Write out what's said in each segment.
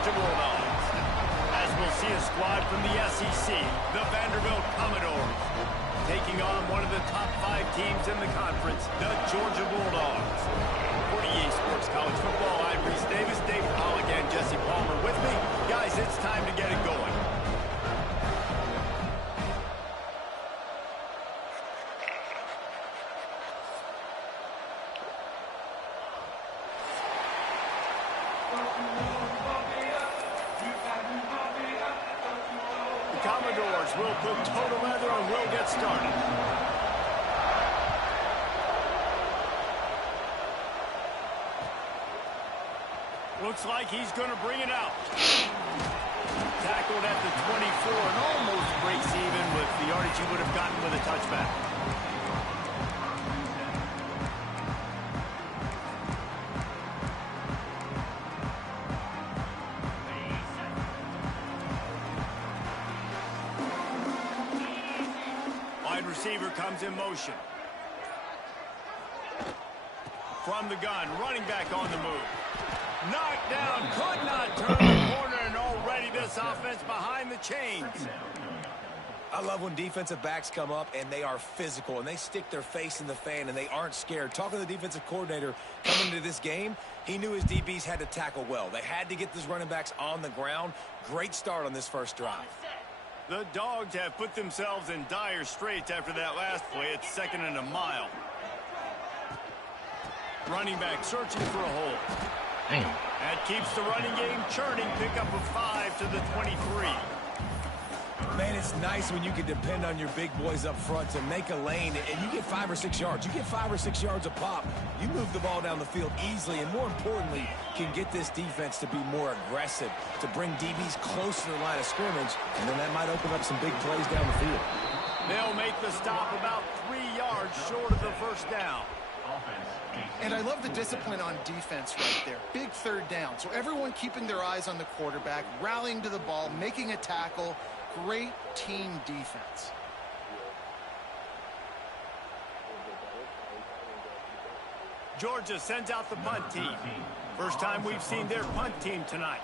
Georgia Bulldogs. As we'll see a squad from the SEC, the Vanderbilt Commodores, taking on one of the top 5 teams in the conference, the Georgia Bulldogs. For EA Sports College Football, I'm Reese Davis, Dave Pollock, and Jesse Palmer with me. Guys, it's time to get it going. The Commodores will put total leather and will get started. Looks like he's going to bring it out. Tackled at the 24 and almost breaks even with the yardage he would have gotten with a touchback. Wide receiver comes in motion. From the gun, running back on the move. Knocked down, could not turn the corner, and already this offense behind the chains. I love when defensive backs come up and they are physical and they stick their face in the fan and they aren't scared. Talking to the defensive coordinator coming into this game, he knew his DBs had to tackle well. They had to get these running backs on the ground. Great start on this first drive. The Dogs have put themselves in dire straits after that last play. It's 2nd and a mile. Running back searching for a hole. Damn. That keeps the running game churning. Pickup of 5 to the 23. Man, it's nice when you can depend on your big boys up front to make a lane and you get 5 or 6 yards. You get 5 or 6 yards a pop. You move the ball down the field easily and, more importantly, can get this defense to be more aggressive, to bring DBs close to the line of scrimmage, and then that might open up some big plays down the field. They'll make the stop about 3 yards short of the first down. And I love the discipline on defense right there. Big 3rd down. So everyone keeping their eyes on the quarterback, rallying to the ball, making a tackle. Great team defense. Georgia sends out the punt team. First time we've seen their punt team tonight.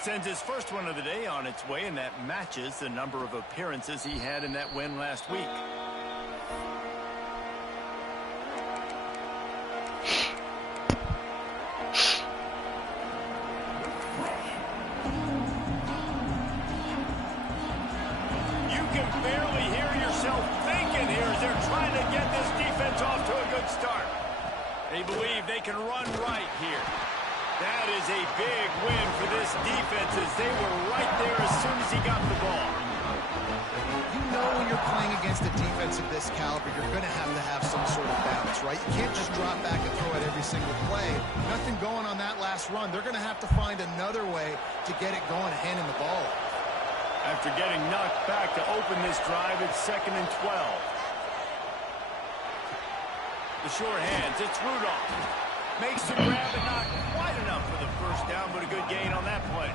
Sends his first one of the day on its way, and that matches the number of appearances he had in that win last week. They believe they can run right here. That is a big win for this defense as they were right there as soon as he got the ball. You know when you're playing against a defense of this caliber, you're going to have some sort of balance, right? You can't just drop back and throw it every single play. Nothing going on that last run. They're going to have to find another way to get it going, handing the ball. After getting knocked back to open this drive, it's 2nd and 12. The short hands, it's Rudolph. Makes the grab and not quite enough for the first down, but a good gain on that play.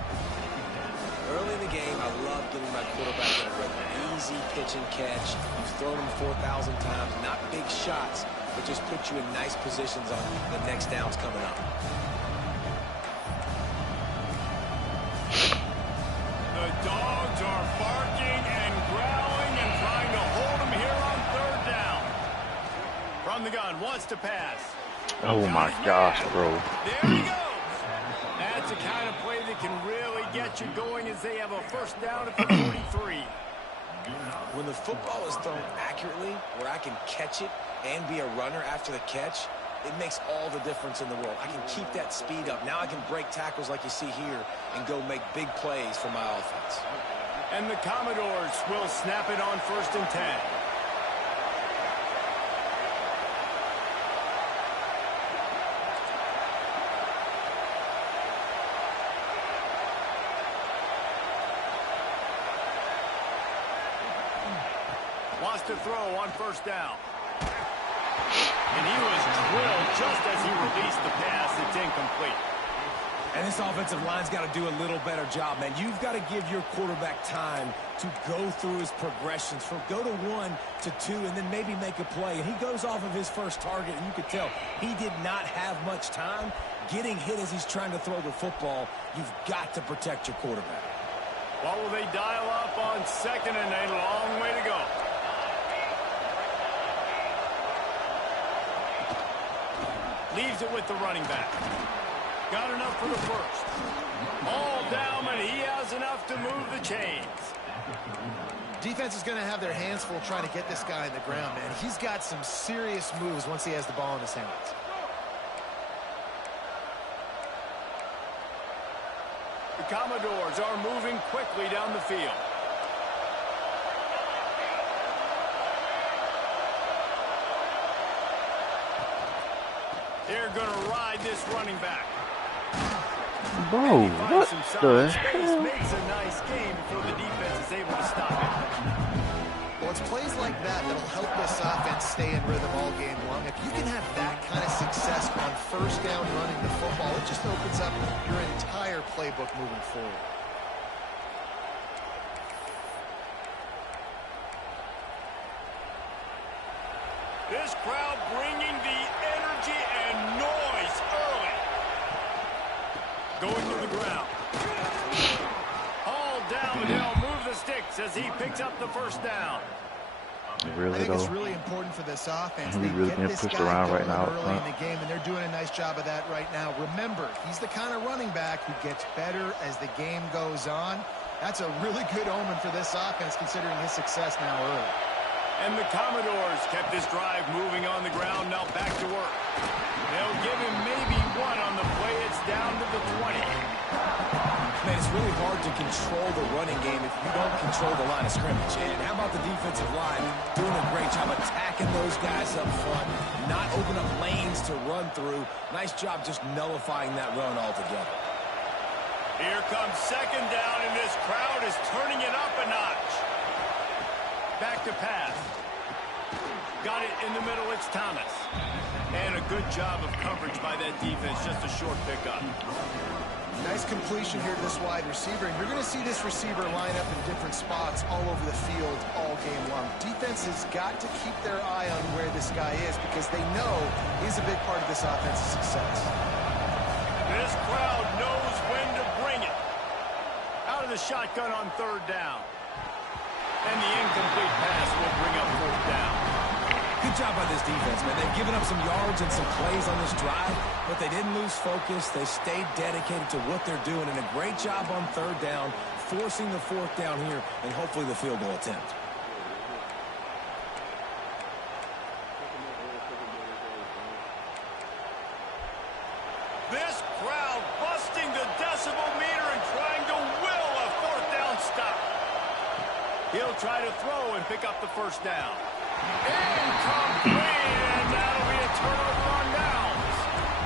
Early in the game, I love getting my quarterback in a rhythm. Easy pitch and catch. You've thrown him 4,000 times. Not big shots, but just put you in nice positions on the next downs coming up. The Dogs are barking and growling and trying to hold him here on 3rd down. From the gun, wants to pass. Oh my gosh, bro. There he goes. That's the kind of play that can really get you going as they have a first down at the 43. When the football is thrown accurately, where I can catch it and be a runner after the catch, it makes all the difference in the world. I can keep that speed up. Now I can break tackles like you see here and go make big plays for my offense. And the Commodores will snap it on 1st and 10. Wants to throw on 1st down. And he was drilled just as he released the pass. It's incomplete. And this offensive line's got to do a little better job, man. You've got to give your quarterback time to go through his progressions from go to 1 to 2 and then maybe make a play. And he goes off of his first target, and you could tell he did not have much time. getting hit as he's trying to throw the football. You've got to protect your quarterback. What will they dial up on second and a long way to go? Leaves it with the running back. Got enough for the first. All down, and he has enough to move the chains. Defense is going to have their hands full trying to get this guy in the ground, man. He's got some serious moves once he has the ball in his hands. The Commodores are moving quickly down the field. They're going to ride this running back. Bro, what the hell? Makes a nice game before the defense is able to stop it. Well, it's plays like that that'll help this offense stay in rhythm all game long. If you can have that kind of success on first down running the football, it just opens up your entire playbook moving forward. This crowd bringing the energy and noise early. Going to the ground. Hauled down, and he'll move the sticks as he picks up the first down. Really, I think though? it's really important for this offense. He's They really get getting this pushed guy around right going now up early front. in the game, and they're doing a nice job of that right now. Remember, he's the kind of running back who gets better as the game goes on. That's a really good omen for this offense, considering his success now early. And the Commodores kept this drive moving on the ground. Now back to work. They'll give him maybe one on the play. It's down to the 20. Man, it's really hard to control the running game if you don't control the line of scrimmage. And how about the defensive line doing a great job attacking those guys up front, not open up lanes to run through. Nice job just nullifying that run altogether. Here comes second down, and this crowd is turning it up a notch. Back to pass. Got it in the middle. It's Thomas. And a good job of coverage by that defense. Just a short pickup. Nice completion here to this wide receiver, and you're going to see this receiver line up in different spots all over the field all game long. Defense has got to keep their eye on where this guy is because they know he's a big part of this offense's success. This crowd knows when to bring it. Out of the shotgun on third down. And the incomplete pass will bring up fourth down. Good job by this defense, man. They've given up some yards and some plays on this drive, but they didn't lose focus. They stayed dedicated to what they're doing, and a great job on third down, forcing the fourth down here, and hopefully the field goal attempt. This crowd busting the decibel meter and trying to will a fourth down stop. He'll try to throw and pick up the first down. Incomplete, and that'll be a turnover on downs.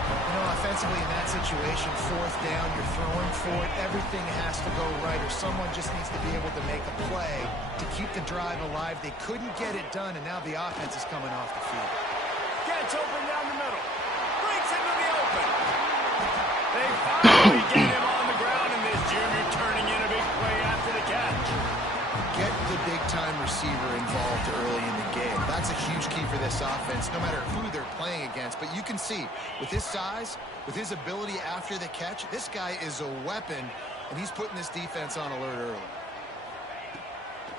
You know, offensively in that situation, fourth down, you're throwing for it. Everything has to go right, or someone just needs to be able to make a play to keep the drive alive. They couldn't get it done, and now the offense is coming off the field. Gets open down the middle. Breaks into the open. They finally get him on the ground, and this junior turning in a big play after the catch. Get the big-time receiver involved early in the game. That's a huge key for this offense, no matter who they're playing against. But you can see, with his size, with his ability after the catch, this guy is a weapon, and he's putting this defense on alert early.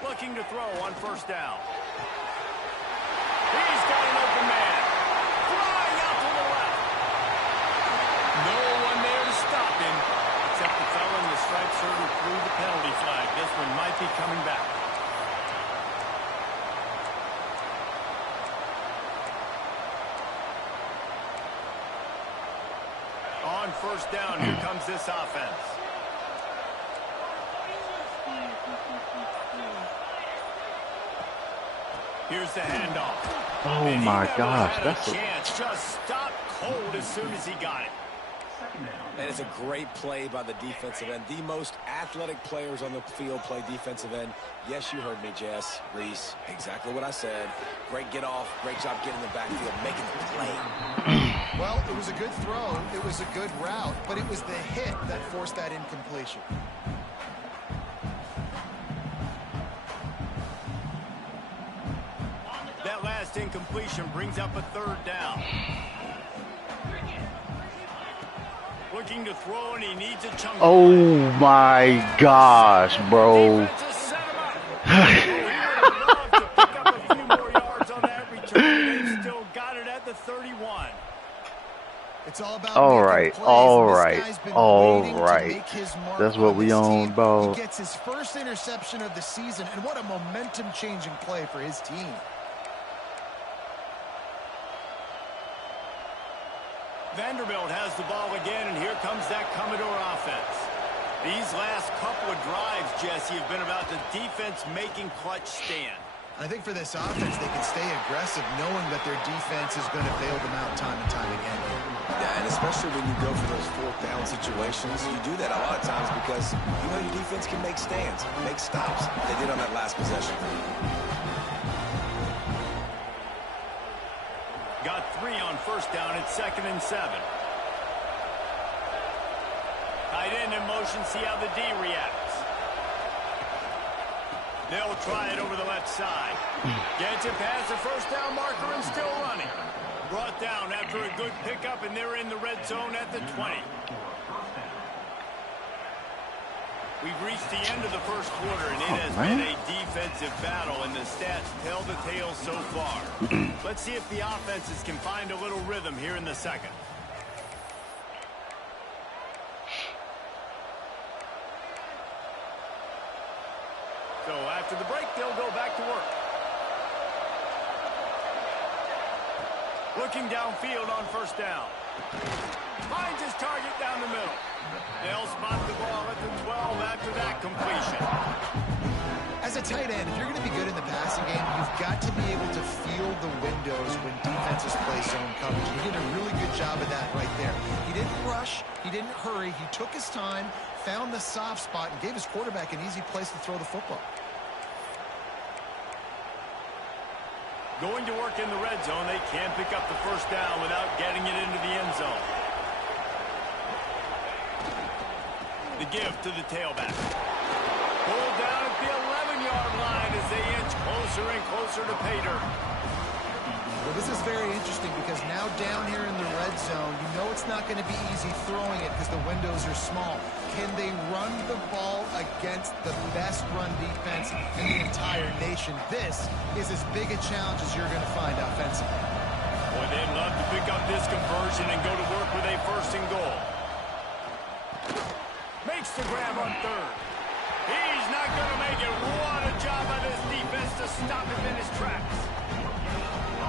Looking to throw on first down. He's got an open man. Flying out to the left. No one there to stop him, except the fellow in the striped shirt who threw the penalty flag. This one might be coming back. On first down, here comes this offense. Here's the handoff. Oh my gosh, That's that's a chance. Just stopped cold as soon as he got it. And it's a great play by the defensive end. The most athletic players on the field play defensive end. Yes, you heard me, Jess, Reese. Exactly what I said. Great get off. Great job getting in the backfield, making the play. Well, it was a good throw. It was a good route, but it was the hit that forced that incompletion. That last incompletion brings up a third down. Looking to throw, and he needs a chunk. Oh my gosh, bro. Defense has set him up. He would have loved to pick up a few more yards on that return. They've still got it at the 31. It's all about All right, plays, all and this right, guy's been all waiting to right. make his mark That's what on we this on, team. bro. He gets his first interception of the season, and what a momentum-changing play for his team. Vanderbilt has the ball again, and here comes that Commodore offense. These last couple of drives, Jesse, have been about the defense making clutch stand. I think for this offense, they can stay aggressive knowing that their defense is going to bail them out time and time again. Yeah, and especially when you go for those fourth down situations, you do that a lot of times because you know your defense can make stands, make stops. They did on that last possession. Got 3 on first down at 2nd and 7. Tight end in motion, see how the D reacts. They'll try it over the left side. Gets it past the first down marker and still running. Brought down after a good pickup, and they're in the red zone at the 20. We've reached the end of the first quarter, and it has been a defensive battle, and the stats tell the tale so far. Let's see if the offenses can find a little rhythm here in the second. So after the break, they'll go back to work. Looking downfield on first down. Finds his target down the middle. They'll spot the ball at the 12 after that completion. As a tight end, if you're going to be good in the passing game, you've got to be able to feel the windows when defenses play zone coverage. He did a really good job of that right there. He didn't rush. He didn't hurry. He took his time, found the soft spot, and gave his quarterback an easy place to throw the football. Going to work in the red zone, they can pick up the first down without getting it into the end zone. The give to the tailback. Pulled down at the 11-yard line as they inch closer and closer to pay dirt. Well, this is very interesting because now down here in the red zone, you know it's not going to be easy throwing it because the windows are small. Can they run the ball against the best run defense in the entire nation? This is as big a challenge as you're going to find offensively. Boy, they'd love to pick up this conversion and go to work with a first and goal. Makes the grab on third. He's not going to make it. What a job by this defense to stop him in his tracks.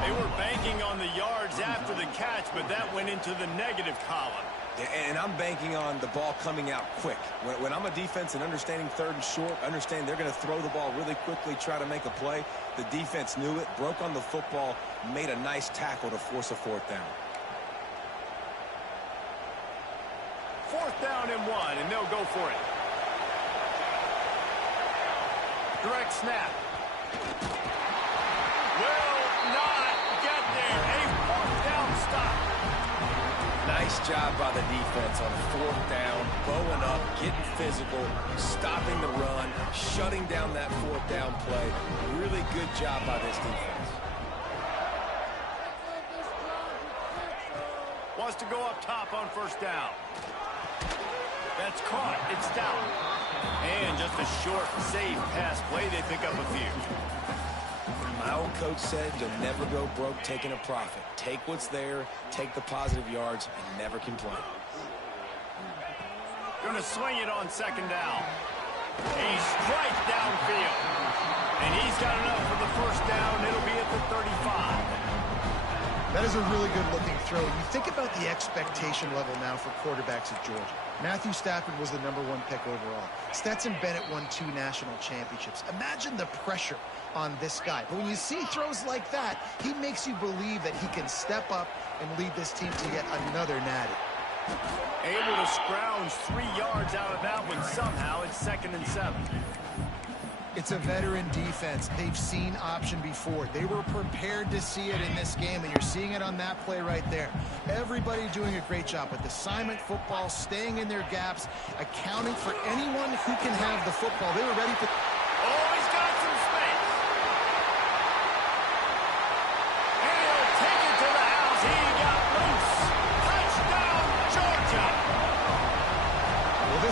They were banking on the yards after the catch, but that went into the negative column. Yeah, and I'm banking on the ball coming out quick. When I'm a defense and understanding third and short, understand they're going to throw the ball really quickly, try to make a play. The defense knew it, broke on the football, made a nice tackle to force a fourth down. 4th down and 1, and they'll go for it. Direct snap. Will not get there. A 4th down stop. Nice job by the defense on 4th down, bowing up, getting physical, stopping the run, shutting down that 4th down play. Really good job by this defense. Wants to go up top on first down. That's caught. It's down. And just a short, safe pass play. They pick up a few. My old coach said you'll never go broke taking a profit. Take what's there, take the positive yards, and never complain. Going to swing it on 2nd down. A strike downfield. And he's got enough for the first down. It'll be at the 35. That is a really good-looking throw. You think about the expectation level now for quarterbacks at Georgia. Matthew Stafford was the #1 pick overall. Stetson Bennett won 2 national championships. Imagine the pressure on this guy. But when you see throws like that, he makes you believe that he can step up and lead this team to yet another natty. Able to scrounge 3 yards out of that one somehow. It's 2nd and 7. It's a veteran defense. They've seen option before. They were prepared to see it in this game, and you're seeing it on that play right there. Everybody doing a great job with assignment football, staying in their gaps, accounting for anyone who can have the football. They were ready for... Oh, he's got some space. And he'll take it to the house. He got loose. Touchdown, Georgia.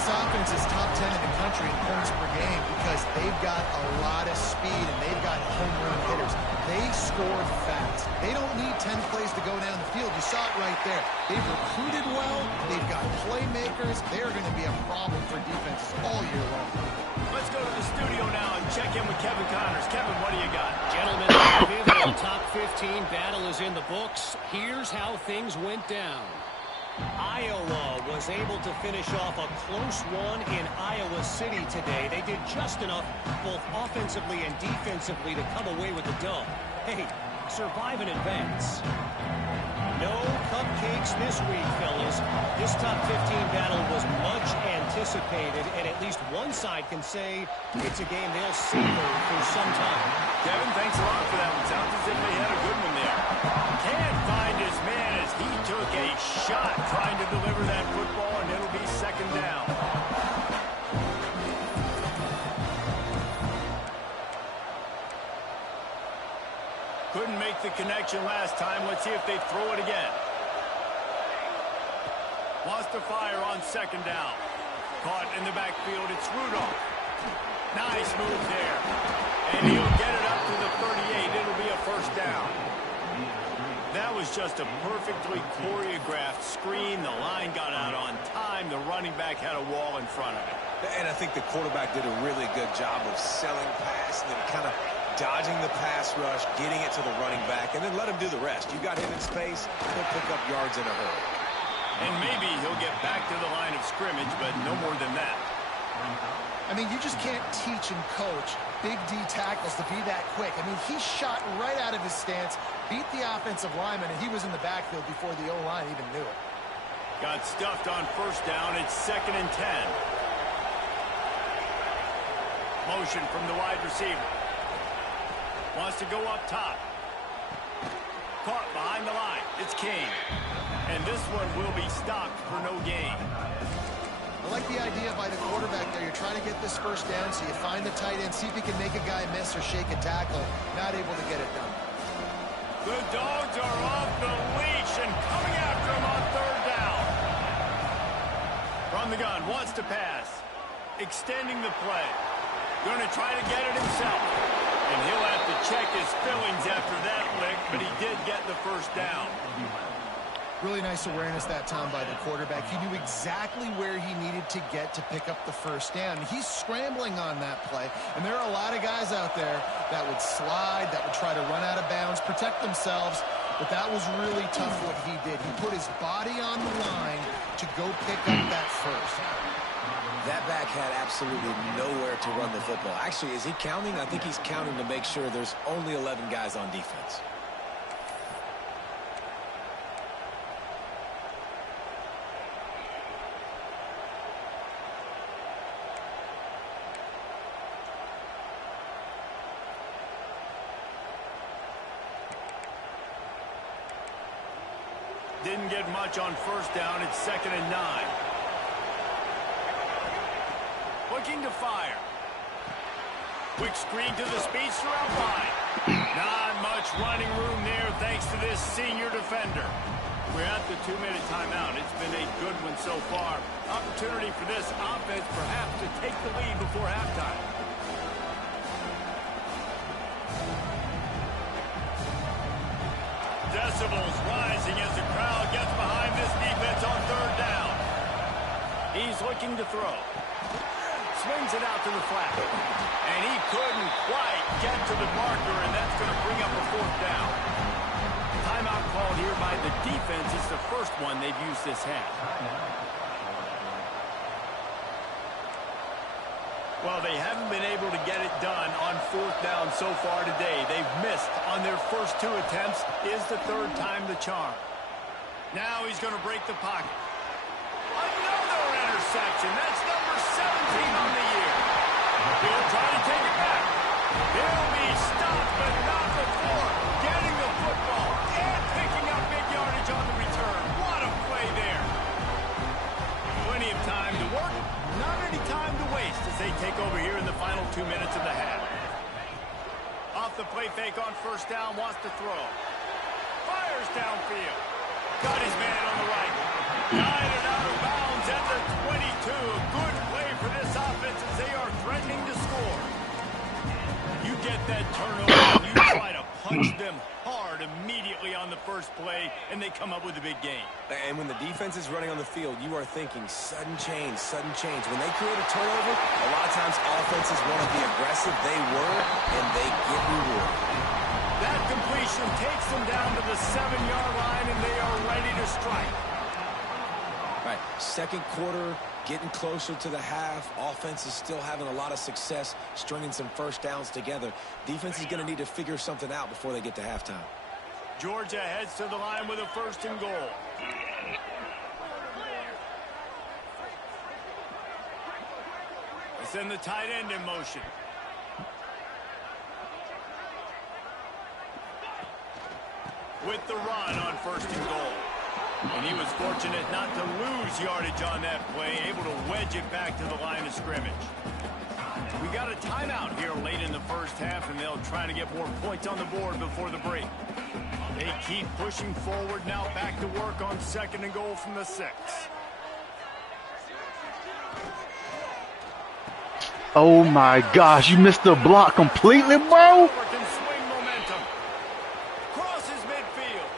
This offense is top 10 in the country in points per game because they've got a lot of speed and they've got home run hitters. They score fast. They don't need 10 plays to go down the field. You saw it right there. They've recruited well. They've got playmakers. They're going to be a problem for defenses all year long. Let's go to the studio now and check in with Kevin Connors. Kevin, what do you got? Gentlemen, the top 15 battle is in the books. Here's how things went down. Iowa was able to finish off a close one in Iowa City today. They did just enough both offensively and defensively to come away with the dub. Hey, survive and advance. No cupcakes this week, fellas. This top 15 battle was much anticipated, and at least one side can say it's a game they'll savor for some time. Kevin, thanks a lot for that one. Sounds as if they had a good one there. Can't find his man as he took a shot trying to deliver that football, and it'll be second down. Couldn't make the connection last time. Let's see if they throw it again. Wants to fire on second down. Caught in the backfield. It's Rudolph. Nice move there. And he'll get it up to the 38. It'll be a first down. That was just a perfectly choreographed screen. The line got out on time. The running back had a wall in front of it. And I think the quarterback did a really good job of selling pass and then kind of dodging the pass rush, getting it to the running back, and then let him do the rest. You got him in space, he'll pick up yards in a hurry. And maybe he'll get back to the line of scrimmage, but no more than that. I mean, you just can't teach and coach big D tackles to be that quick. I mean, he shot right out of his stance, beat the offensive lineman, and he was in the backfield before the O-line even knew it. Got stuffed on first down. It's 2nd and 10. Motion from the wide receiver. Wants to go up top. Caught behind the line. It's Kane. And this one will be stopped for no gain. I like the idea by the quarterback there. You're trying to get this first down, so you find the tight end, see if he can make a guy miss or shake a tackle. Not able to get it done. The Dogs are off the leash and coming after him on third down. From the gun, wants to pass. Extending the play. Going to try to get it himself. And he'll have to check his fillings after that lick, but he did get the first down. Really nice awareness that time by the quarterback. He knew exactly where he needed to get to pick up the first down. He's scrambling on that play, and there are a lot of guys out there that would slide, that would try to run out of bounds, protect themselves, but that was really tough what he did. He put his body on the line to go pick up that first. That back had absolutely nowhere to run the football. Actually, is he counting? I think he's counting to make sure there's only 11 guys on defense. Didn't get much on first down. It's 2nd and 9. Looking to fire. Quick screen to the speedster out wide. Not much running room there thanks to this senior defender. We're at the 2-minute timeout. It's been a good one so far. Opportunity for this offense perhaps to take the lead before halftime. Decibels rising as the crowd gets behind this defense on third down. He's looking to throw. Swings it out to the flat. And he couldn't quite get to the marker, and that's going to bring up a fourth down. Timeout called here by the defense. It's the first one they've used this half. Well, they haven't been able to get it done on fourth down so far today. They've missed on their first 2 attempts. Is the third time the charm. Now he's going to break the pocket. Another interception. That's number 17 on the year. He'll try to take it back. He'll be stopped, but not before getting the football and picking up big yardage on the return. What a play there. Plenty of time to work. Not any time to waste as they take over here in the final 2 minutes of the half. Off the play fake on first down, wants to throw. Fires downfield. Got his man on the right. Guided out of bounds at the 22. Good first play, and they come up with a big gain. And when the defense is running on the field, you are thinking sudden change, sudden change. When they create a turnover, a lot of times offenses want to be aggressive. They were, and they get rewarded. That completion takes them down to the 7-yard line, and they are ready to strike. Right, second quarter, getting closer to the half. Offense is still having a lot of success stringing some first downs together. Defense is going to need to figure something out before they get to halftime. Georgia heads to the line with a 1st and goal. They send the tight end in motion. With the run on 1st and goal. And he was fortunate not to lose yardage on that play, able to wedge it back to the line of scrimmage. We got a timeout here late in the first half, and they'll try to get more points on the board before the break. They keep pushing forward now, back to work on 2nd and goal from the 6. Oh my gosh, you missed the block completely, bro. Can swing momentum. Crosses midfield.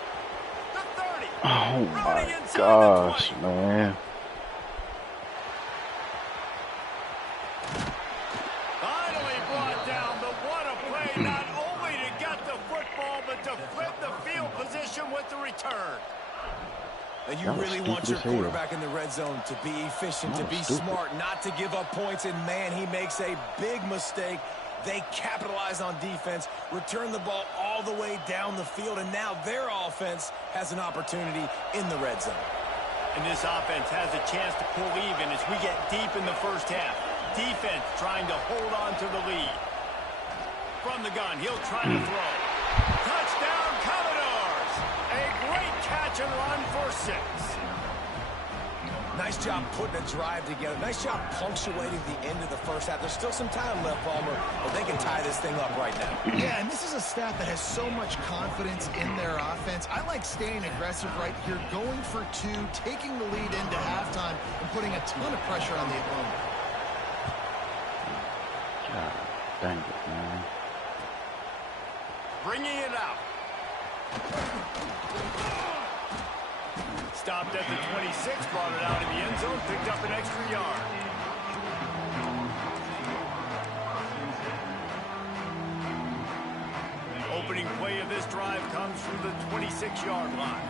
The 30. Oh my gosh, man. Finally brought down, but what a play, not only to get the football, but to flip the field position with the return. And you really want your quarterback in the red zone to be efficient, to be smart, not to give up points. And, man, he makes a big mistake. They capitalize on defense, return the ball all the way down the field, and now their offense has an opportunity in the red zone. And this offense has a chance to pull even as we get deep in the first half. Defense trying to hold on to the lead. From the gun, he'll try to throw. Touchdown, Commodores! A great catch and run for 6. Nice job putting a drive together. Nice job punctuating the end of the first half. There's still some time left, Palmer, but they can tie this thing up right now. Yeah, and this is a staff that has so much confidence in their offense. I like staying aggressive right here, going for 2, taking the lead into halftime, and putting a ton of pressure on the opponent. God dang it, man. Bringing it out. Stopped at the 26, brought it out in the end zone, picked up an extra yard. Opening play of this drive comes from the 26-yard line.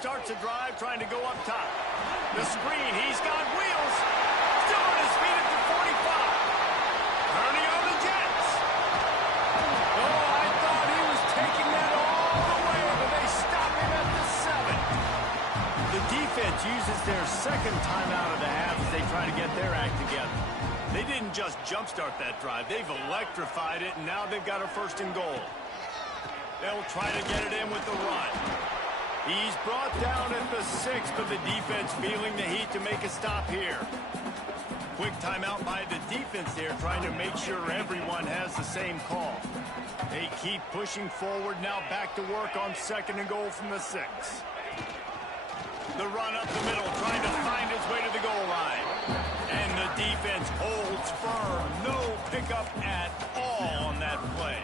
Starts a drive trying to go up top. The screen, he's got wheels. Still on his feet at the 45. Turning on the Jets. Oh, I thought he was taking that all the way, but they stop him at the 7. The defense uses their second timeout of the half as they try to get their act together. They didn't just jumpstart that drive. They've electrified it, and now they've got a 1st and goal. They'll try to get it in with the run. He's brought down at the 6, but the defense feeling the heat to make a stop here. Quick timeout by the defense there, trying to make sure everyone has the same call. They keep pushing forward, now back to work on 2nd and goal from the 6. The run up the middle, trying to find his way to the goal line. And the defense holds firm. No pickup at all on that play.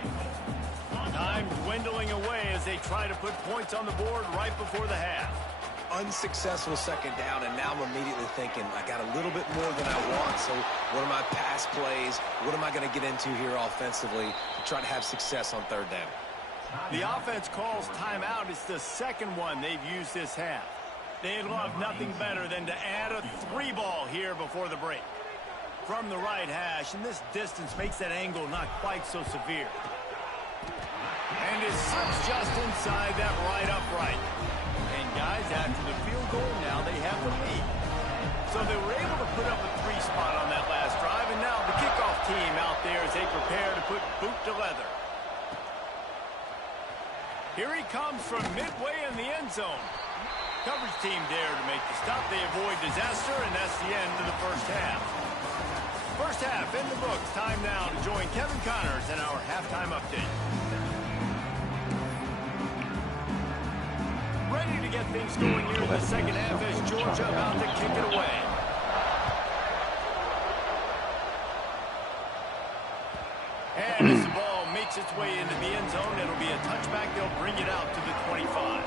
Time dwindling away as they try to put points on the board right before the half. Unsuccessful second down, and now I'm immediately thinking, I got a little bit more than I want, so what are my pass plays? What am I going to get into here offensively to try to have success on 3rd down? The offense calls timeout. It's the second one they've used this half. They'd love nothing better than to add a 3-ball here before the break. From the right hash, and this distance makes that angle not quite so severe. And it slips just inside that right upright. And guys, after the field goal, now they have the lead. So they were able to put up a 3 spot on that last drive, and now the kickoff team out there as they prepare to put boot to leather. Here he comes from midway in the end zone. Coverage team there to make the stop. They avoid disaster, and that's the end of the first half. First half in the books. Time now to join Kevin Connors in our halftime update. Ready to get things going here in the second half as Georgia about to kick it away. And as the ball makes makes its way into the end zone. It'll be a touchback. They'll bring it out to the 25.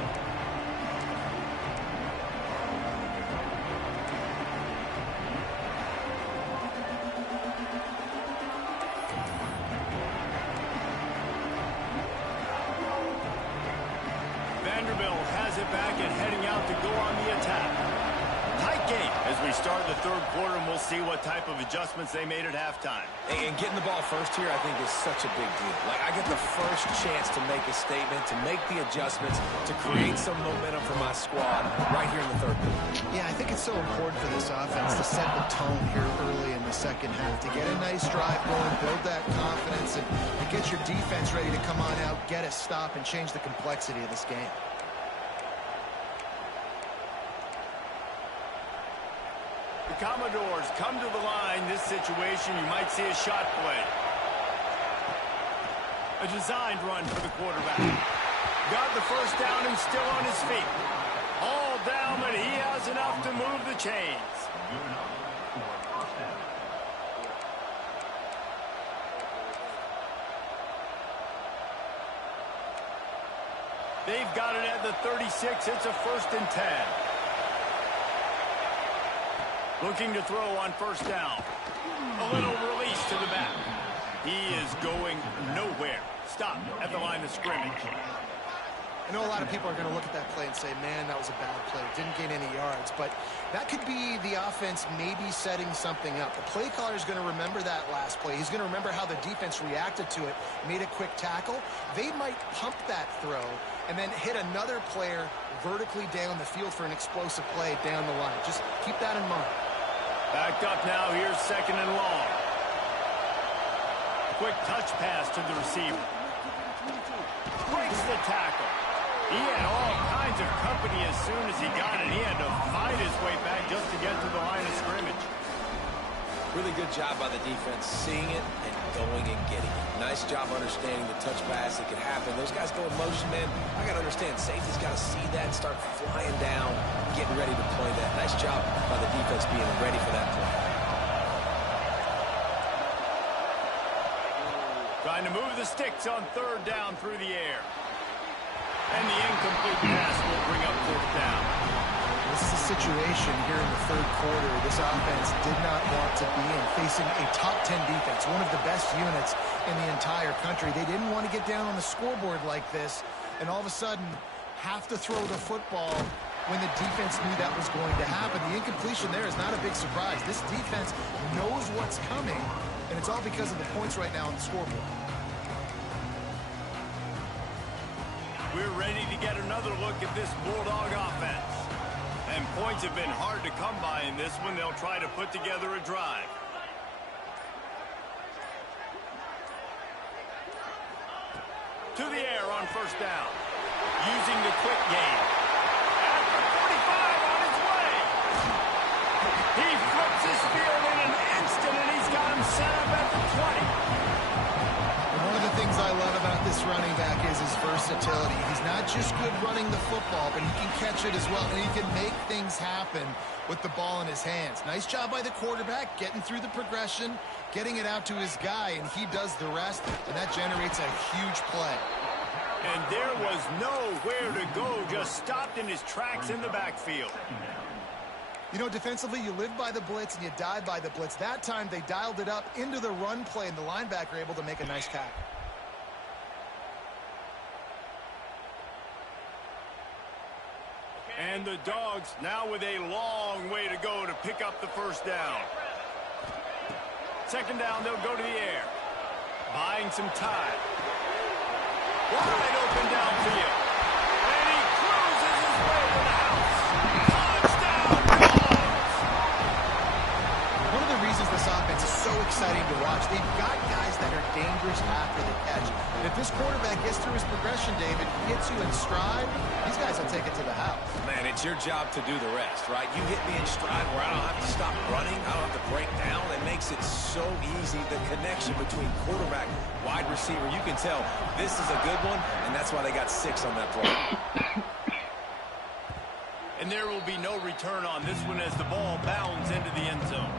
Vanderbilt has it back and heading out to go on the attack. Tight game as we start the third quarter, and we'll see what type of adjustments they made at halftime. And getting the ball first here, I think, is such a big deal. Like, I get the first chance to make a statement, to make the adjustments, to create some momentum for my squad right here in the third quarter. Yeah, I think it's so important for this offense to set the tone here early in the second half, to get a nice drive going, build that confidence, and get your defense ready to come on out, get a stop, and change the complexity of this game. The Commodores come to the line. This situation, you might see a shot play. A designed run for the quarterback. Got the first down and still on his feet. All down, but he has enough to move the chains. They've got it at the 36. It's a 1st and 10. Looking to throw on first down. A little release to the back. He is going nowhere. Stop at the line of scrimmage. I know a lot of people are going to look at that play and say, man, that was a bad play. Didn't gain any yards. But that could be the offense maybe setting something up. The play caller is going to remember that last play. He's going to remember how the defense reacted to it, made a quick tackle. They might pump that throw and then hit another player vertically down the field for an explosive play down the line. Just keep that in mind. Backed up now. Here's 2nd and long. Quick touch pass to the receiver. Breaks the tackle. He had all kinds of company as soon as he got it. He had to fight his way back just to get to the line of scrimmage. Really good job by the defense, seeing it and going and getting it. Nice job understanding the touch pass that could happen. Those guys go in motion, man. I got to understand, safety's got to see that, start flying down, getting ready to play that. Nice job by the defense being ready for that play. Trying to move the sticks on 3rd down through the air. And the incomplete pass will bring up 4th down. This is a situation here in the third quarter this offense did not want to be in, facing a top 10 defense, one of the best units in the entire country. They didn't want to get down on the scoreboard like this and all of a sudden have to throw the football when the defense knew that was going to happen. The incompletion there is not a big surprise. This defense knows what's coming, and it's all because of the points right now on the scoreboard. We're ready to get another look at this Bulldog offense. And points have been hard to come by in this one. They'll try to put together a drive. To the air on first down. Using the quick game. At the 45 on his way. He flips his field in an instant, and he's got him set up at the 20. One of the things I love about this running back is his versatility. He's not just good running the football, but he can catch it as well, and he can make things happen with the ball in his hands. Nice job by the quarterback, getting through the progression, getting it out to his guy, and he does the rest, and that generates a huge play. And there was nowhere to go, just stopped in his tracks in the backfield. You know, defensively, you live by the blitz and you die by the blitz. That time, they dialed it up into the run play, and the linebacker able to make a nice tackle. And the Dogs now with a long way to go to pick up the first down. 2nd down, they'll go to the air. Buying some time. Wide open downfield. And he cruises his way to the house. Touchdown, Dogs! One of the reasons this offense is so exciting to watch, they've got guys that are dangerous after the catch. And if this quarterback gets through his progression, David, hits you in stride, these guys will take it to the house. Man, it's your job to do the rest, right? You hit me in stride where I don't have to stop running. I don't have to break down. It makes it so easy. The connection between quarterback, wide receiver, you can tell this is a good one, and that's why they got 6 on that play. And there will be no return on this one as the ball bounds into the end zone.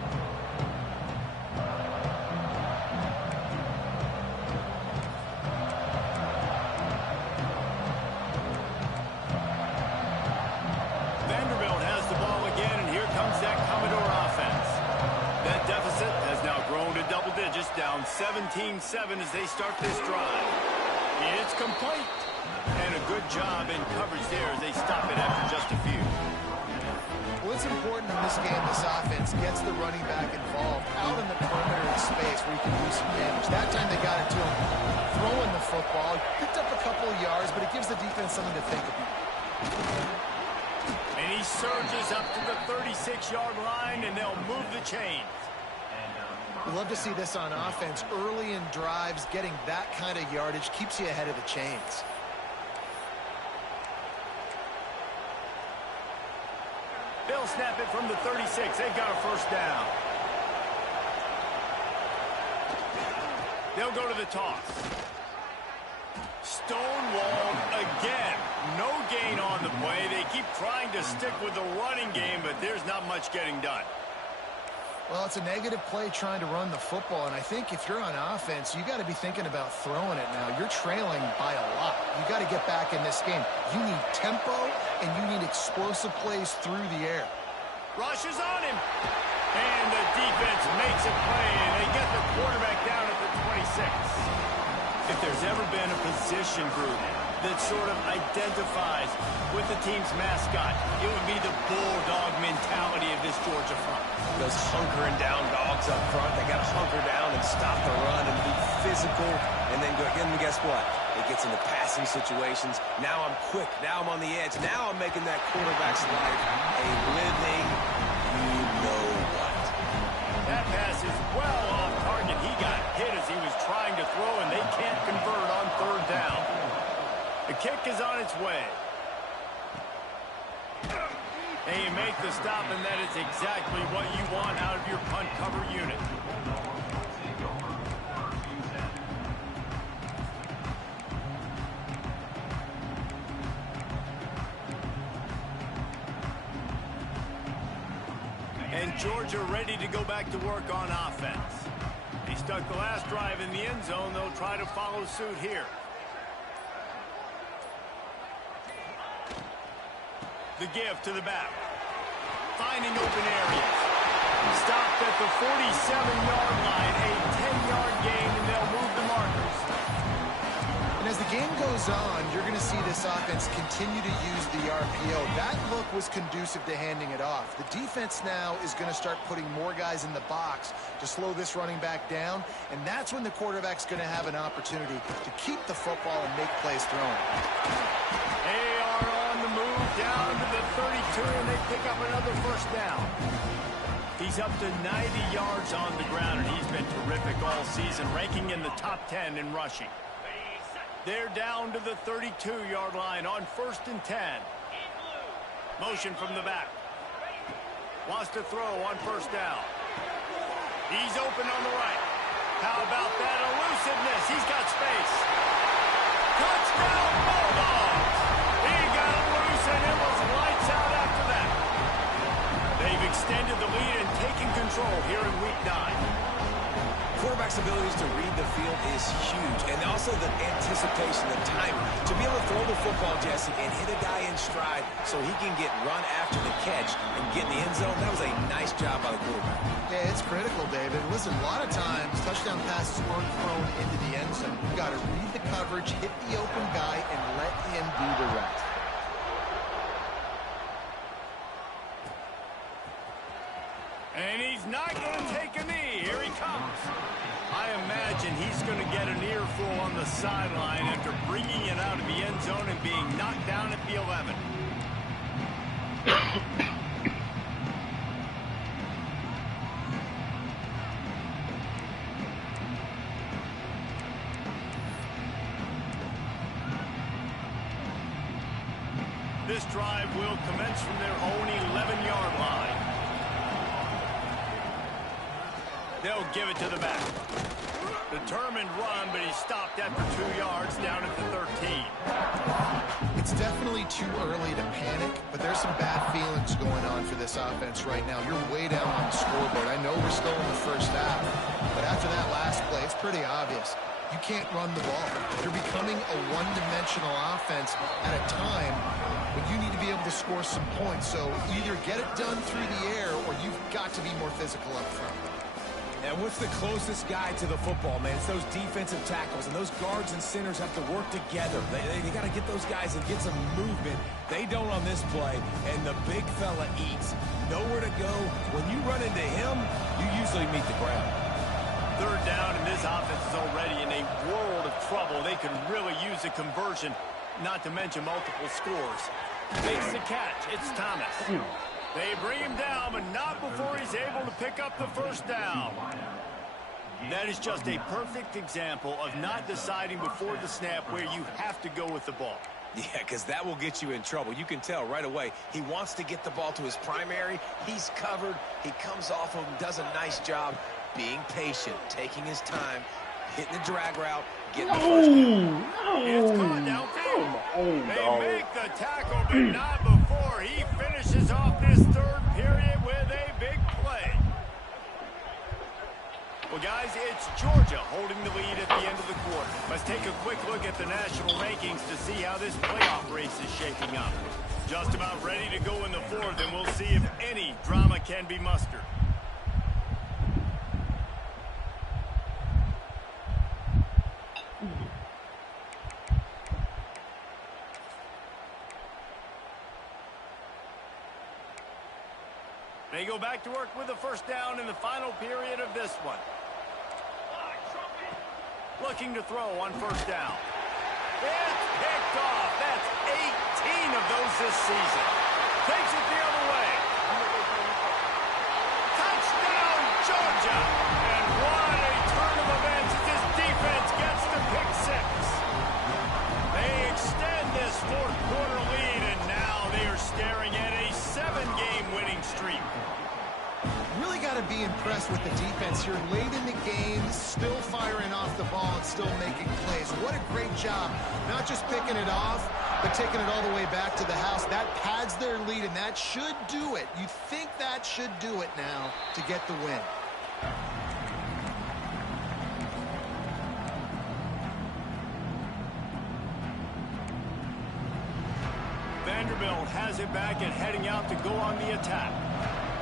down 17-7 as they start this drive. It's complete. And a good job in coverage there as they stop it after just a few. Well, it's important in this game this offense gets the running back involved out in the perimeter of space where he can do some damage. That time they got it to him throwing the football. Picked up a couple of yards, but it gives the defense something to think about. And he surges up to the 36-yard line, and they'll move the chains. We love to see this on offense. Early in drives, getting that kind of yardage keeps you ahead of the chains. They'll snap it from the 36. They've got a first down. They'll go to the toss. Stonewalled again. No gain on the play. They keep trying to stick with the running game, but there's not much getting done. Well, it's a negative play trying to run the football, and I think if you're on offense, you got to be thinking about throwing it now. You're trailing by a lot. You got to get back in this game. You need tempo, and you need explosive plays through the air. Rushes on him. And the defense makes a play, and they get the quarterback down at the 26. If there's ever been a position group that sort of identifies with the team's mascot, it would be the bulldog mentality of this Georgia front. Those hunkering down dogs up front, they got to hunker down and stop the run and be physical, and then go again. And guess what? It gets into passing situations. Now I'm quick. Now I'm on the edge. Now I'm making that quarterback's life a living you-know-what. That pass is well off target. He got hit as he was trying to throw, and they can't convert on third down. The kick is on its way. And you make the stop, and that is exactly what you want out of your punt cover unit. And Georgia ready to go back to work on offense. He stuck the last drive in the end zone. They'll try to follow suit here. The give to the back. Finding open areas. Stopped at the 47-yard line. A 10-yard gain, and they'll move the markers. And as the game goes on, you're going to see this offense continue to use the RPO. That look was conducive to handing it off. The defense now is going to start putting more guys in the box to slow this running back down, and that's when the quarterback's going to have an opportunity to keep the football and make plays throwing. They are on the move down to the 32, and they pick up another first down. He's up to 90 yards on the ground, and he's been terrific all season, ranking in the top 10 in rushing. They're down to the 32-yard line on 1st and 10. Motion from the back. Wants to throw on first down. He's open on the right. How about that elusiveness? He's got space. Touchdown, Bulldogs! He got loose, and it was lights out after that. They've extended the lead and taken control here in Week 9. Quarterback's abilities to read the field is huge, and also the anticipation, the timing. To be able to throw the football, Jesse, and hit a guy in stride so he can get run after the catch and get in the end zone, that was a nice job by the quarterback. Yeah, it's critical, David. Listen, a lot of times, touchdown passes aren't thrown into the end zone. You've got to read the coverage, hit the open guy, and let him do the rest. And he's not going to take a knee. Here he comes. I imagine he's going to get an earful on the sideline after bringing it out of the end zone and being knocked down at the 11. This drive will commence from their own 11-yard line. They'll give it to the back. Determined run, but he stopped after 2 yards down at the 13. It's definitely too early to panic, but there's some bad feelings going on for this offense right now. You're way down on the scoreboard. I know we're still in the first half, but after that last play, it's pretty obvious. You can't run the ball. You're becoming a one-dimensional offense at a time when you need to be able to score some points. So either get it done through the air or you've got to be more physical up front. And what's the closest guy to the football, man? It's those defensive tackles, and those guards and centers have to work together. They got to get those guys and get some movement. They don't on this play, and the big fella eats. Nowhere to go. When you run into him, you usually meet the ground. Third down, and this offense is already in a world of trouble. They could really use a conversion, not to mention multiple scores. Makes the catch. It's Thomas. They bring him down, but not before he's able to pick up the first down. That is just a perfect example of not deciding before the snap where you have to go with the ball. Yeah, because that will get you in trouble. You can tell right away. He wants to get the ball to his primary. He's covered. He comes off of him, does a nice job being patient, taking his time, hitting the drag route, getting the first down. It's caught downfield. They make the tackle, but not before he finishes off this third period with a big play. Well, guys, it's Georgia holding the lead at the end of the quarter. Let's take a quick look at the national rankings to see how this playoff race is shaping up. Just about ready to go in the fourth, and we'll see if any drama can be mustered. They go back to work with the first down in the final period of this one. Looking to throw on first down. It's picked off. That's 18 of those this season. Takes it the other way. Touchdown, Georgia. And what a turn of events as this defense gets the pick six. They extend this fourth quarter lead, and now they are staring at a 7-game winning streak. Really got to be impressed with the defense here late in the game, still firing off the ball and still making plays. What a great job, not just picking it off, but taking it all the way back to the house. That pads their lead, and that should do it. You think that should do it now to get the win. Vanderbilt has it back and heading out to go on the attack.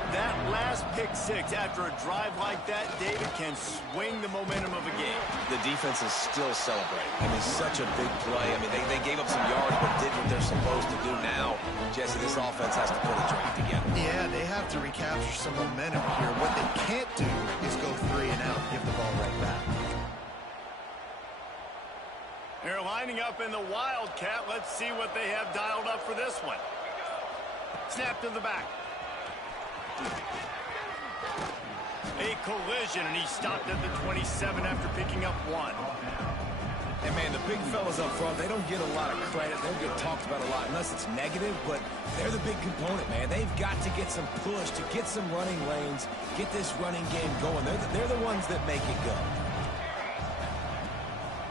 That last pick six after a drive like that, David, can swing the momentum of a game. The defense is still celebrating. I mean, such a big play. I mean, they gave up some yards but did what they're supposed to do now. Jesse, this offense has to put a drive together. Yeah, they have to recapture some momentum here. What they can't do is go 3 and out and give the ball right back. They're lining up in the Wildcat. Let's see what they have dialed up for this one. Snap to the back. A collision, and he stopped at the 27 after picking up 1. And, man, the big fellas up front, they don't get a lot of credit. They don't get talked about a lot unless it's negative, but they're the big component, man. They've got to get some push, to get some running lanes, get this running game going. They're the ones that make it go.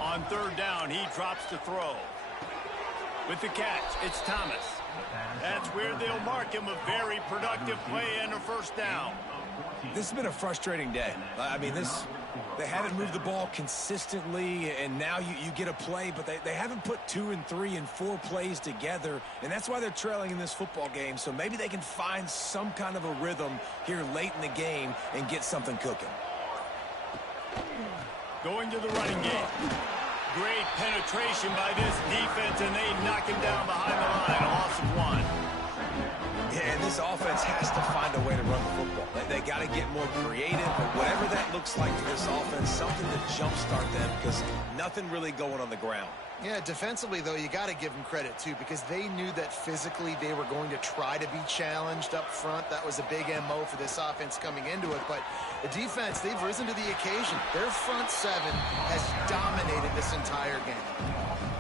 On third down, he drops to throw. With the catch, it's Thomas. That's where they'll mark him. A very productive play and a first down. This has been a frustrating day. I mean, they haven't moved the ball consistently, and now you get a play, but they haven't put 2 and 3 and 4 plays together, and that's why they're trailing in this football game. So maybe they can find some kind of a rhythm here late in the game and get something cooking. Going to the running game. Great penetration by this defense, and they knock him down behind the line. A loss of 1. Yeah, and this offense has to find a way to run the football. They got to get more creative, but whatever that looks like to this offense, something to jumpstart them, because nothing really going on the ground. Yeah, defensively, though, you got to give them credit, too, because they knew that physically they were going to try to be challenged up front. That was a big MO for this offense coming into it. But the defense, they've risen to the occasion. Their front 7 has dominated this entire game.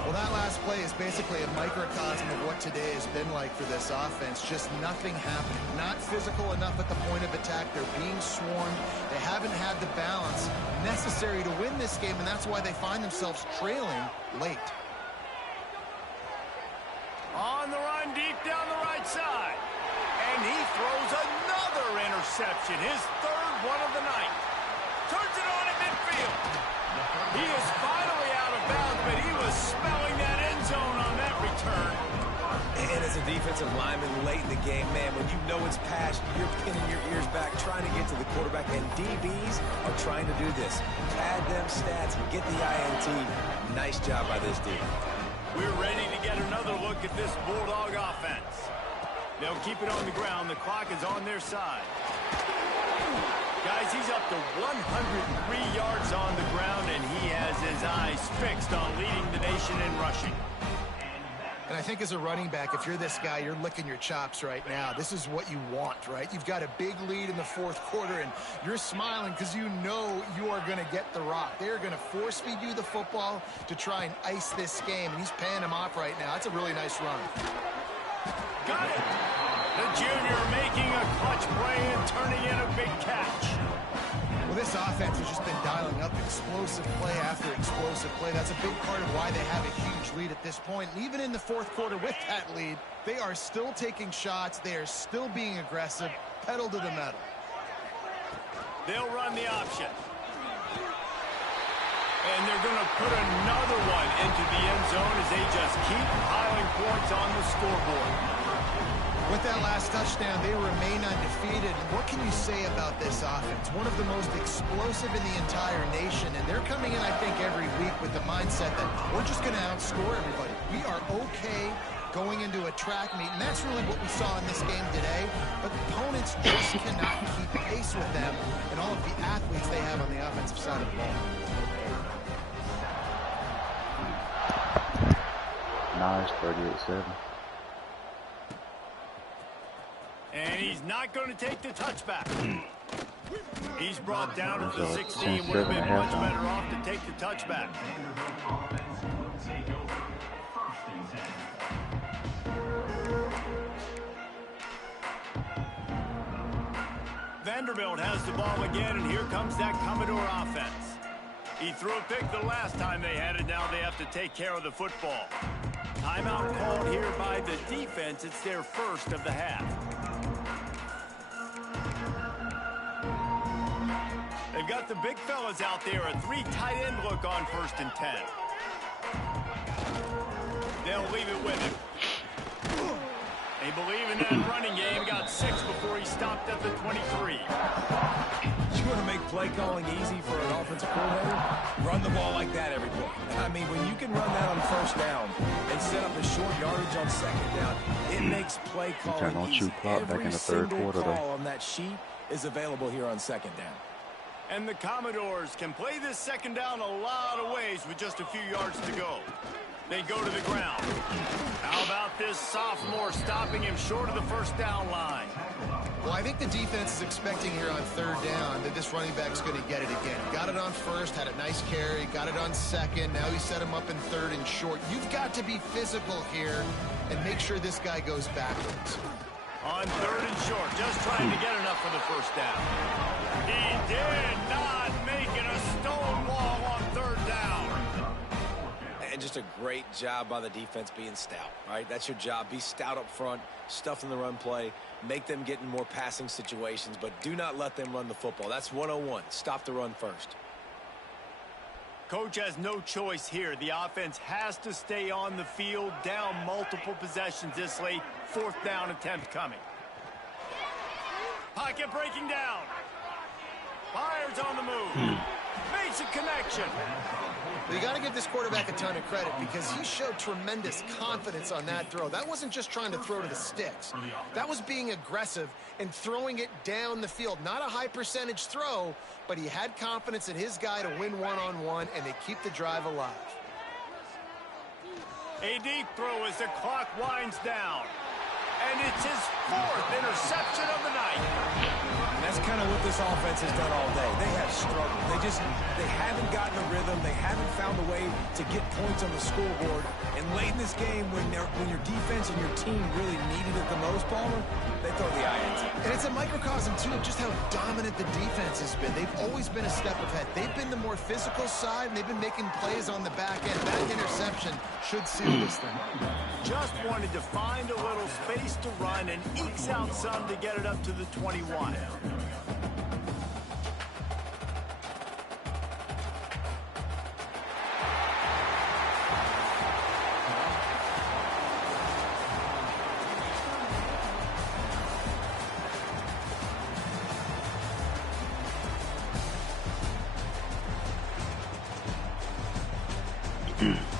Well, that last play is basically a microcosm of what today has been like for this offense. Just nothing happening. Not physical enough at the point of attack. They're being swarmed. They haven't had the balance necessary to win this game, and that's why they find themselves trailing late. On the run, deep down the right side. And he throws another interception. His third one of the night. Turns it on at midfield. He is finally out of bounds, but he was smelling that end zone on that return. And as a defensive lineman late in the game, man, when you know it's passed, you're pinning your ears back, trying to get to the quarterback, and DBs are trying to do this. Pad them stats and get the INT. Nice job by this D. We're ready to get another look at this Bulldog offense. They'll keep it on the ground. The clock is on their side. Guys, he's up to 103 yards on the ground, and he has his eyes fixed on leading the nation in rushing. And I think as a running back, if you're this guy, you're licking your chops right now. This is what you want, right? You've got a big lead in the fourth quarter, and you're smiling because you know you are going to get the rock. They're going to force feed you the football to try and ice this game, and he's paying him off right now. That's a really nice run. Got it! The junior making a clutch play and turning in a big catch. Well, this offense has just been dialing up explosive play after explosive play. That's a big part of why they have a huge lead at this point. And even in the fourth quarter with that lead, they are still taking shots. They are still being aggressive, pedal to the metal. They'll run the option. And they're going to put another one into the end zone as they just keep piling points on the scoreboard. With that last touchdown, they remain undefeated. What can you say about this offense? One of the most explosive in the entire nation, and they're coming in, I think, every week with the mindset that we're just going to outscore everybody. We are okay going into a track meet, and that's really what we saw in this game today. But opponents just cannot keep pace with them and all of the athletes they have on the offensive side of the ball. Nice, 38-7. And he's not going to take the touchback. He's brought down at the 16. 10-7 Would have been much halftime. better off to take the touchback. Vanderbilt has the ball again, and here comes that Commodore offense. He threw a pick the last time they had it. Now they have to take care of the football. Timeout called here by the defense. It's their first of the half. They've got the big fellas out there. A 3 tight end look on 1st and 10. They'll leave it with him. They believe in that running game. Got 6 before he stopped at the 23. You want to make play calling easy for an offensive coordinator? Run the ball like that every play. I mean, when you can run that on 1st down and set up the short yardage on 2nd down, it makes play calling on easy. shoot clock back in the third quarter, though. Call on that sheet is available here on 2nd down. And the Commodores can play this 2nd down a lot of ways with just a few yards to go. They go to the ground. How about this sophomore stopping him short of the 1st down line? Well, I think the defense is expecting here on 3rd down that this running back's going to get it again. Got it on 1st, had a nice carry, got it on 2nd. Now he set him up in 3rd and short. You've got to be physical here and make sure this guy goes backwards. On 3rd and short, just trying to get enough for the 1st down. He did not make it a stone wall on 3rd down. And just a great job by the defense being stout, right? That's your job. Be stout up front, stuff in the run play, make them get in more passing situations, but do not let them run the football. That's 101. Stop the run first. Coach has no choice here. The offense has to stay on the field, down multiple possessions this late. 4th down attempt coming. Pocket breaking down. Fires on the move. Makes a connection. But you got to give this quarterback a ton of credit because he showed tremendous confidence on that throw. That wasn't just trying to throw to the sticks. That was being aggressive and throwing it down the field. Not a high percentage throw, but he had confidence in his guy to win one-on-one, and they keep the drive alive. A deep throw as the clock winds down. And it's his 4th interception of the night. And that's kind of what this offense has done all day. They have struggled. They haven't gotten a rhythm. They haven't found a way to get points on the scoreboard. And late in this game, when your defense and your team really needed it the most, Palmer, they throw the INT. And it's a microcosm, too, of just how dominant the defense has been. They've always been a step ahead. They've been the more physical side, and they've been making plays on the back end. That interception should seal this thing. Just wanted to find a little space to run and ekes out some to get it up to the 21. Mm.